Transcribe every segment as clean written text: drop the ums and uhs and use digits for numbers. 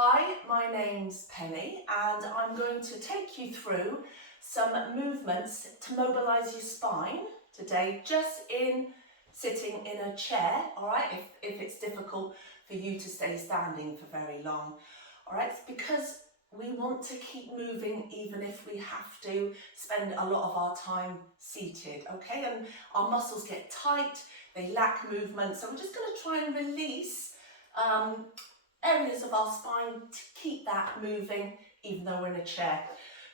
Hi, my name's Penny and I'm going to take you through some movements to mobilise your spine today, just in sitting in a chair, alright, if it's difficult for you to stay standing for very long. Alright, it's because we want to keep moving even if we have to spend a lot of our time seated, okay? And our muscles get tight, they lack movement, so we're just going to try and release areas of our spine to keep that moving even though we're in a chair.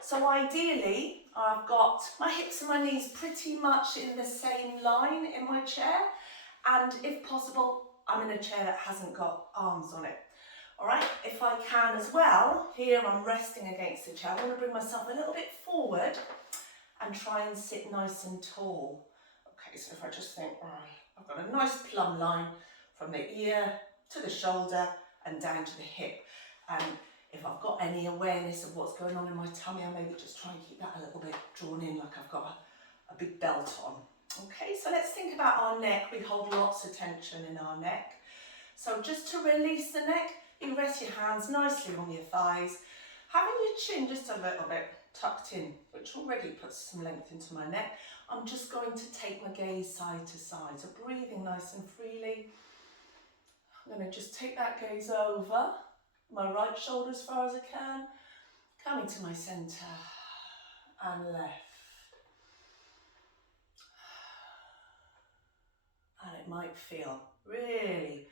So ideally, I've got my hips and my knees pretty much in the same line in my chair, and if possible, I'm in a chair that hasn't got arms on it. All right, if I can as well, here I'm resting against the chair. I want to bring myself a little bit forward and try and sit nice and tall. Okay, so if I just think, right, I've got a nice plumb line from the ear to the shoulder and down to the hip. And if I've got any awareness of what's going on in my tummy, I maybe just try and keep that a little bit drawn in, like I've got a big belt on. Okay, so let's think about our neck. We hold lots of tension in our neck. So just to release the neck, you rest your hands nicely on your thighs, having your chin just a little bit tucked in, which already puts some length into my neck. I'm just going to take my gaze side to side, so breathing nice and freely. I'm going to just take that gaze over my right shoulder as far as I can, coming to my centre and left. And it might feel really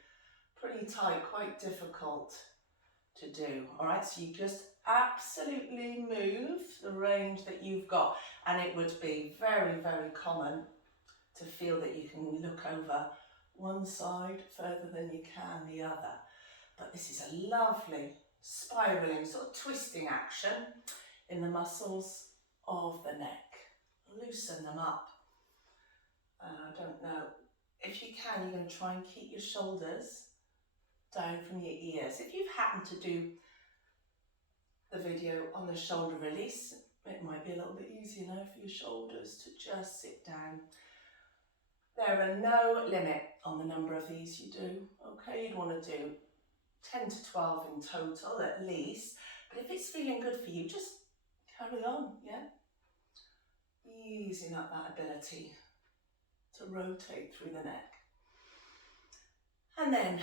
pretty tight, quite difficult to do. All right, so you just absolutely move the range that you've got, and it would be very, very common to feel that you can look over one side further than you can the other. But this is a lovely spiralling, sort of twisting action in the muscles of the neck. Loosen them up. And I don't know, if you can, you're going to try and keep your shoulders down from your ears. If you've happened to do the video on the shoulder release, it might be a little bit easier now for your shoulders to just sit down. There are no limit on the number of these you do. Okay, you'd want to do 10 to 12 in total at least, but if it's feeling good for you, just carry on, yeah? Easing up that ability to rotate through the neck. And then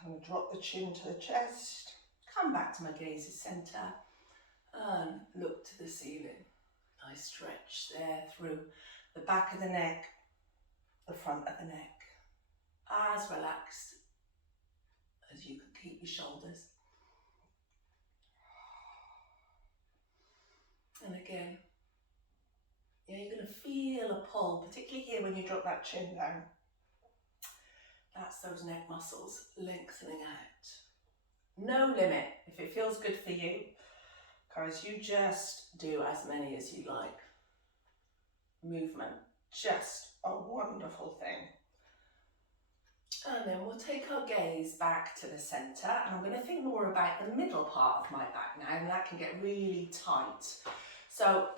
I'm going to drop the chin to the chest, come back to my gaze centre and look to the ceiling. Nice stretch there through the back of the neck, the front of the neck, as relaxed as you can keep your shoulders. And again, yeah, you're going to feel a pull, particularly here when you drop that chin down. That's those neck muscles lengthening out. No limit if it feels good for you, because you just do as many as you like. Movement, just a wonderful thing. And then we'll take our gaze back to the centre, and I'm going to think more about the middle part of my back now, and that can get really tight. So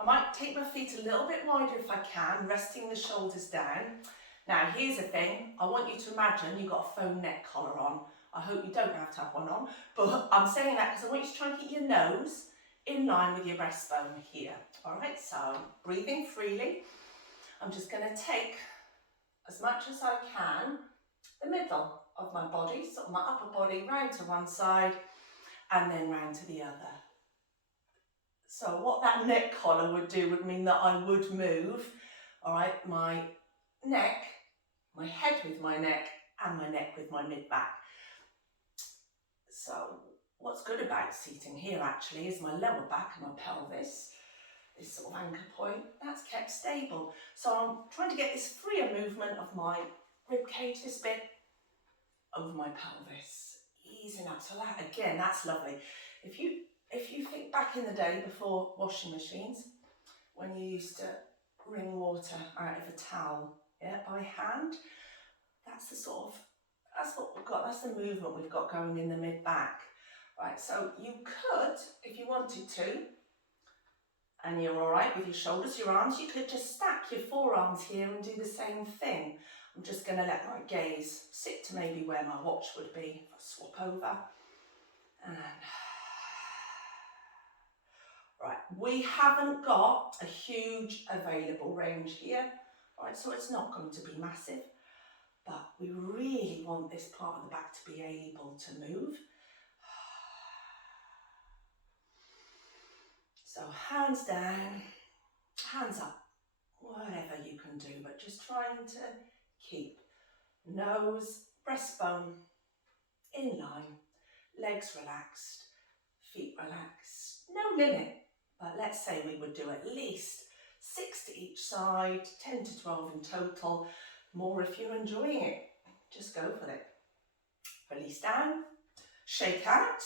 I might take my feet a little bit wider if I can, resting the shoulders down. Now here's the thing, I want you to imagine you've got a faux neck collar on. I hope you don't have to have one on, but I'm saying that because I want you to try and keep your nose in line with your breastbone here. All right, so breathing freely. I'm just going to take as much as I can the middle of my body, so my upper body round to one side and then round to the other. So what that neck collar would do would mean that I would move, all right, my neck, my head with my neck and my neck with my mid-back. So what's good about seating here actually is my lower back and my pelvis, this sort of anchor point, that's kept stable. So I'm trying to get this freer movement of my rib cage, this bit, over my pelvis, easing up. So that, again, that's lovely. If you think back in the day before washing machines, when you used to wring water out of a towel, yeah, by hand, that's what we've got, that's the movement we've got going in the mid-back. Right, so you could, if you wanted to, and you're all right with your shoulders, your arms, you could just stack your forearms here and do the same thing. I'm just going to let my gaze sit to maybe where my watch would be. If I swap over And right, we haven't got a huge available range here, right, so it's not going to be massive, but we really want this part of the back to be able to move. So hands down, hands up, whatever you can do, but just trying to keep nose, breastbone in line, legs relaxed, feet relaxed, no limit, but let's say we would do at least 6 to each side, 10 to 12 in total, more if you're enjoying it, just go for it. Release down, shake out.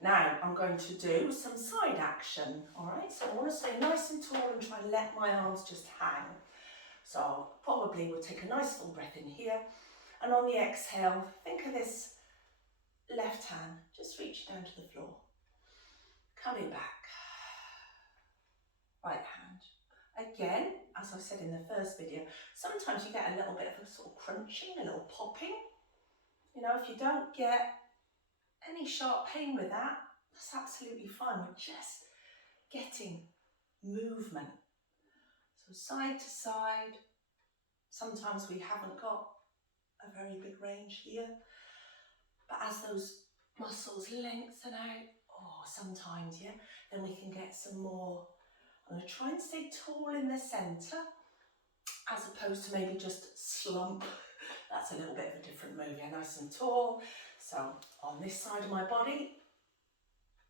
Now I'm going to do some side action, all right? So I want to stay nice and tall and try and let my arms just hang. So probably we'll take a nice full breath in here, and on the exhale, think of this left hand, just reach down to the floor. Coming back. Right hand. Again, as I said in the first video, sometimes you get a little bit of a sort of crunching, a little popping. You know, if you don't get any sharp pain with that, that's absolutely fine. We're just getting movement. So side to side. Sometimes we haven't got a very big range here, but as those muscles lengthen out, oh, sometimes, yeah, then we can get some more. I'm going to try and stay tall in the centre, as opposed to maybe just slump. That's a little bit of a different move, yeah, nice and tall. So on this side of my body,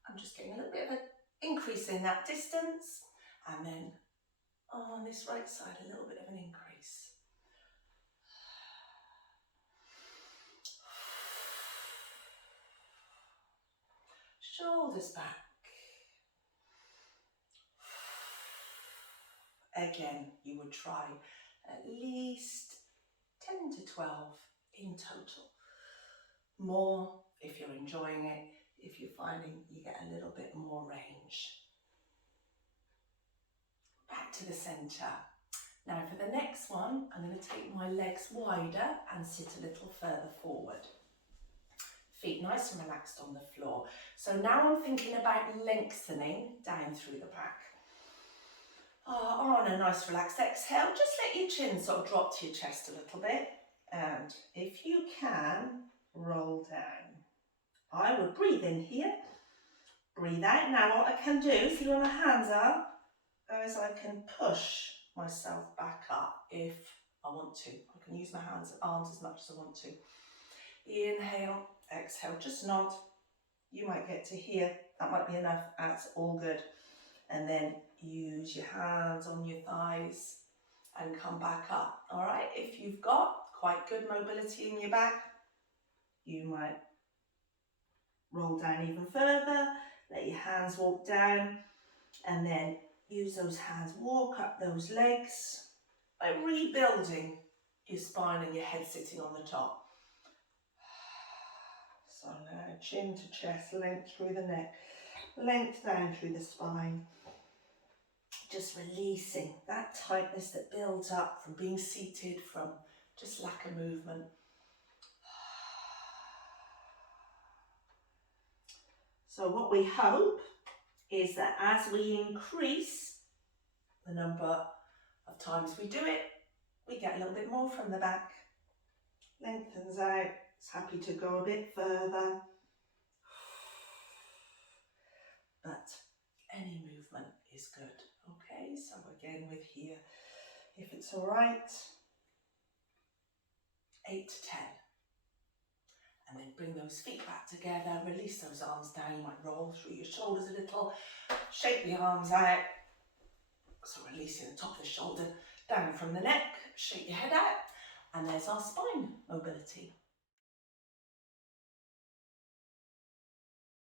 I'm just getting a little bit of an increase in that distance, and then on this right side, a little bit of an increase. Shoulders back. Again, you would try at least 10 to 12 in total. More if you're enjoying it, if you're finding you get a little bit more range. Back to the centre. Now for the next one, I'm going to take my legs wider and sit a little further forward. Feet nice and relaxed on the floor. So now I'm thinking about lengthening down through the back. On a nice relaxed exhale, just let your chin sort of drop to your chest a little bit. And if you can, roll down. I would breathe in here, breathe out. Now what I can do, see where my hands are, is I can push myself back up if I want to. I can use my hands and arms as much as I want to. Inhale, exhale, just nod. You might get to here, that might be enough, that's all good. And then use your hands on your thighs and come back up. All right, if you've got quite good mobility in your back, you might roll down even further, let your hands walk down, and then use those hands, walk up those legs, like rebuilding your spine and your head sitting on the top. So now chin to chest, length through the neck, length down through the spine. Just releasing that tightness that builds up from being seated, from just lack of movement. So what we hope is that as we increase the number of times we do it, we get a little bit more from the back. Lengthens out, it's happy to go a bit further. But any movement is good. Okay, so again with here, if it's all right, 8 to 10. And then bring those feet back together, release those arms down. You might roll through your shoulders a little, shake the arms out. So releasing the top of the shoulder down from the neck, shake your head out, and there's our spine mobility.